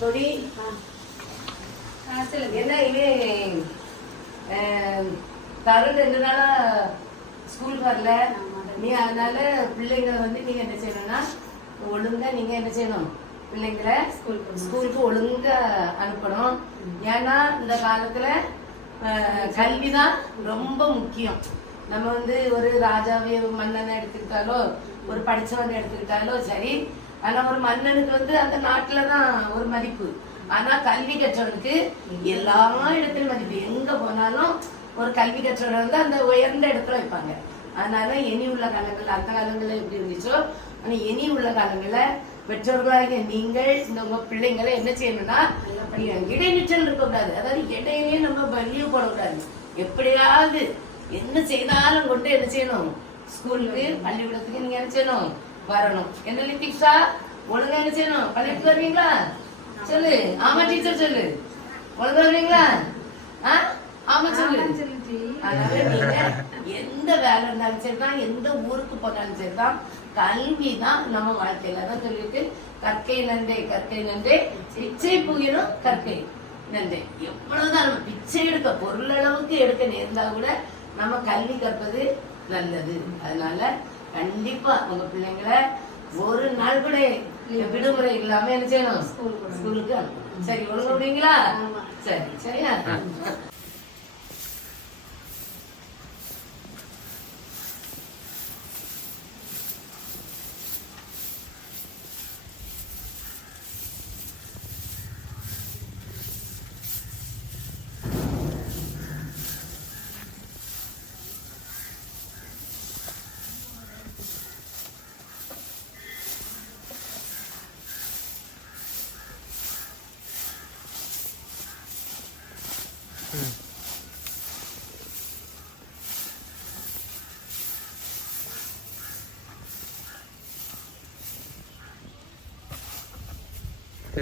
தொடி என்ன இனி தருண் 2 நாளா ஸ்கூலுக்கு வரல. நீ அதனால பிள்ளைங்களை வந்து நீங்க என்ன செய்யணும்னா ஒழுங்கா நீங்க என்ன செய்யணும், பிள்ளைங்களை ஸ்கூலுக்கு ஒழுங்கா அனுப்பணும். ஏன்னா இந்த காலத்துல கல்விதான் ரொம்ப முக்கியம். நம்ம வந்து ஒரு ராஜாவே மன்னனை எடுத்துக்கிட்டாலோ ஒரு படிச்சவனை எடுத்துக்கிட்டாலோ சரி, ஆனா ஒரு மன்னனுக்கு வந்து அந்த நாட்டுலதான் ஒரு மதிப்பு. ஆனா கல்வி கற்றவனுக்கு எல்லா இடத்துலயும் மதிப்பு. எங்க போனாலும் ஒரு கல்வி கற்றவனை வந்து அந்த உயர்ந்த இடத்துல வைப்பாங்க. அதனால இனி உள்ள காலங்கள்ல அந்த காலங்கள்ல எப்படி இருந்துச்சோ ஆனா இனி உள்ள காலங்கள்ல பெற்றோர்களாக நீங்கள் இந்த உங்க பிள்ளைங்களை என்ன செய்யணும்னா இடைநிற்றல் இருக்கக்கூடாது. அதாவது இடையிலேயே நம்ம லீவ் போடக்கூடாது. எப்படியாவது என்ன செய்தாலும் கொண்டு என்ன செய்யணும், ஸ்கூலுக்கு பள்ளிக்கூடத்துக்கு நீங்க என்ன செய்யணும், வரணும். என்ன லிபிக்ஸா ஒழுங்கா என்ன செய்யணும், பள்ளிக்கூடத்துக்கு வருவீங்களா? சொல்லு. ஆமா டீச்சர் சொல்லு. ஒழுங்கா வருவீங்களா? ஆமா சொல்லு. அதனால நீங்க எந்த வேலை இருந்தாலும் சரிதான், எந்த ஊருக்கு போனாலும் சரிதான், கல்விதான் நம்ம வாழ்க்கையில. தான் சொல்லிட்டு கற்கை நன்றே கற்கை நன்றே பிச்சை புகினும் கற்கை நன்றே. எவ்வளவுதான் நம்ம பிச்சை எடுக்க பொருளளவுக்கு எடுக்க நேர்ந்தா கூட நம்ம கல்வி கற்பது நல்லது. அதனால கண்டிப்பா உங்க பிள்ளைங்களை ஒரு நாள் கூட விடுமுறை இல்லாம என்ன செய்யணும், ஸ்கூலுக்கு அனுப்பணும். சரி, ஒழுங்கு விடுவீங்களா? சரி, சரியா?